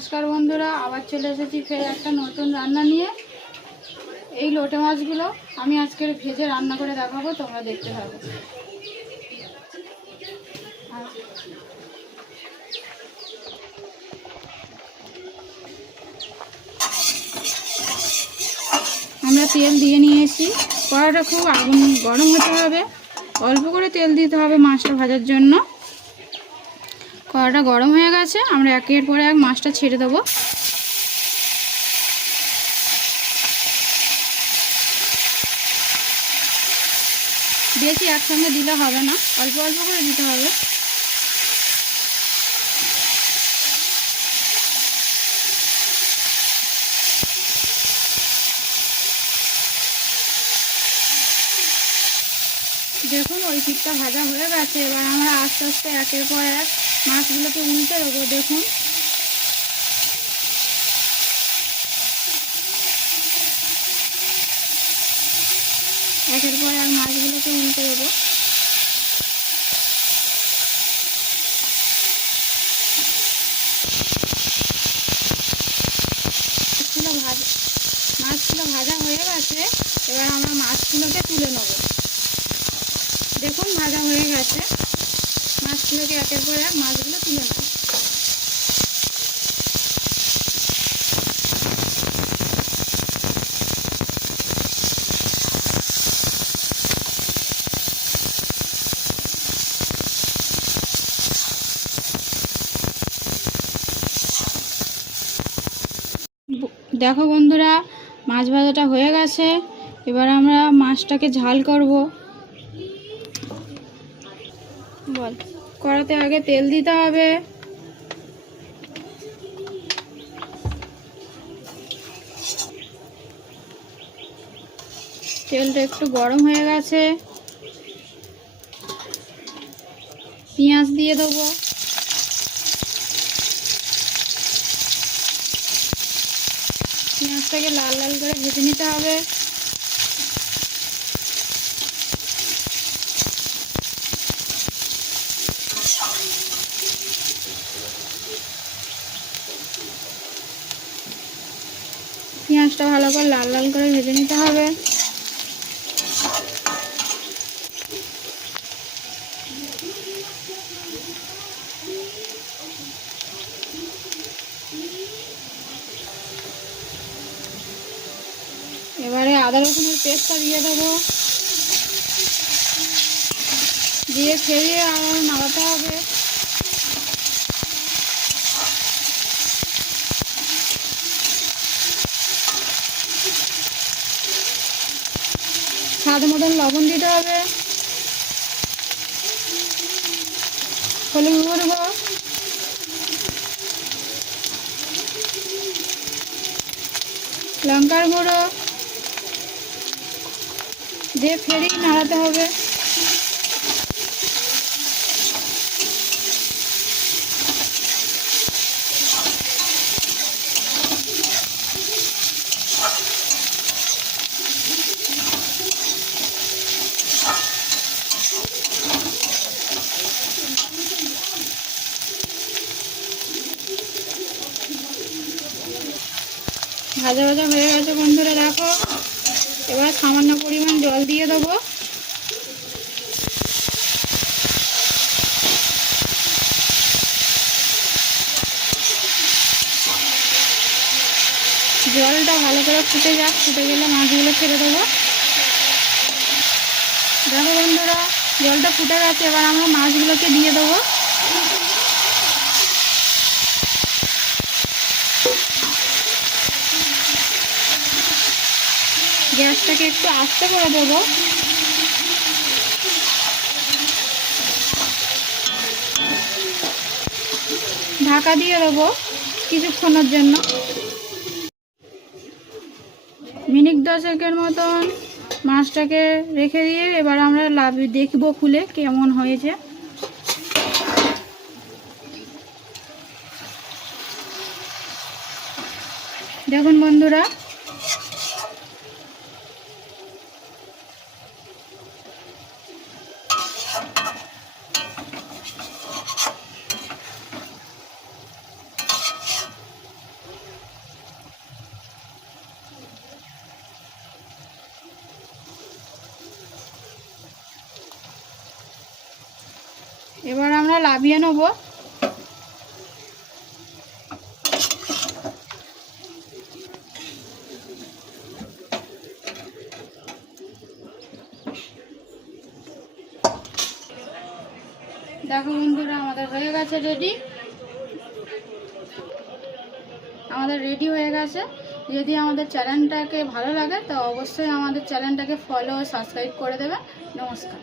নমস্কার বন্ধুরা, আবার চলে এসেছি ফের একটা নতুন রান্না নিয়ে। এই লোটে মাছগুলো আমি আজকের ভেজে রান্না করে দেখাবো, তোমরা দেখতে থাকো। আমরা তেল দিয়ে নিয়েছি। কড়াটা খুব আগুন গরম হতে হবে। অল্প করে তেল দিতে হবে মাছটা ভাজার জন্য। কড়াটা গরম হয়ে গেছে, আমরা একের পরে এক মাছটা ছেড়ে দেবো। বেশি একসঙ্গে দিলে হবে না, অল্প অল্প করে দিতে হবে। দেখুন, ওই পিঠটা ভাজা হয়ে গেছে, এবার আমরা আস্তে আস্তে একের পর এক মাছগুলোকে উল্টে দেবো, দেখুন। একের পর এক মাছগুলোকে উল্টে দেবো। মাছগুলো ভাজা মাছগুলো ভাজা হয়ে গেছে, এবার আমরা মাছগুলোকে তুলে নেব। দেখুন, ভাজা হয়ে একের পর মাছগুলো তুলে নেব। দেখো বন্ধুরা, মাছ ভাজাটা হয়ে গেছে। এবার আমরা মাছটাকে ঝাল করব। বল। কড়াতে আগে তেল দিতে হবে। তেলটা একটু গরম হয়ে গেছে। পেঁয়াজ দিয়ে দেবো। পেঁয়াজটাকে লাল লাল করে ভেজে নিতে হবে। পেঁয়াজটা ভালো করে লাল লাল করে ভেজে নিতে হবে। এবারে আদা রসুনের পেস্টটা দিয়ে দেবো। দিয়ে ফেরিয়ে আবার নাড়াতে হবে। স্বাদ মতন লবণ দিতে হবে। হলুদ লঙ্কার গুঁড়ো। দিয়ে ফেরি নাড়াতে হবে। ভাজা ভাজা হয়ে গেছে বন্ধুরা, দেখো। এবার সামান্য পরিমাণ জল দিয়ে দেবো। জলটা ভালো করে ফুটে যাক, ফুটে গেলে মাছগুলো ছেড়ে দেবো। দেখো বন্ধুরা, জলটা ফুটে গেছে, এবার আমরা মাছগুলোকে দিয়ে দেবো। গ্যাসটাকে একটু আস্তে করে দেবো। ঢাকা দিয়ে দেবো কিছুক্ষণের জন্য। মিনিট দশেকের মতন মাছটাকে রেখে দিয়ে এবার আমরা লাভ দেখব খুলে কেমন হয়েছে। দেখুন বন্ধুরা এবার আমরা লাভিয়ে নেব। দেখো বন্ধুরা, আমাদের হয়ে গেছে রেডি আমাদের রেডি হয়ে গেছে। যদি আমাদের চ্যানেলটাকে ভালো লাগে, তো অবশ্যই আমাদের চ্যানেলটাকে ফলো সাবস্ক্রাইব করে দেবে। নমস্কার।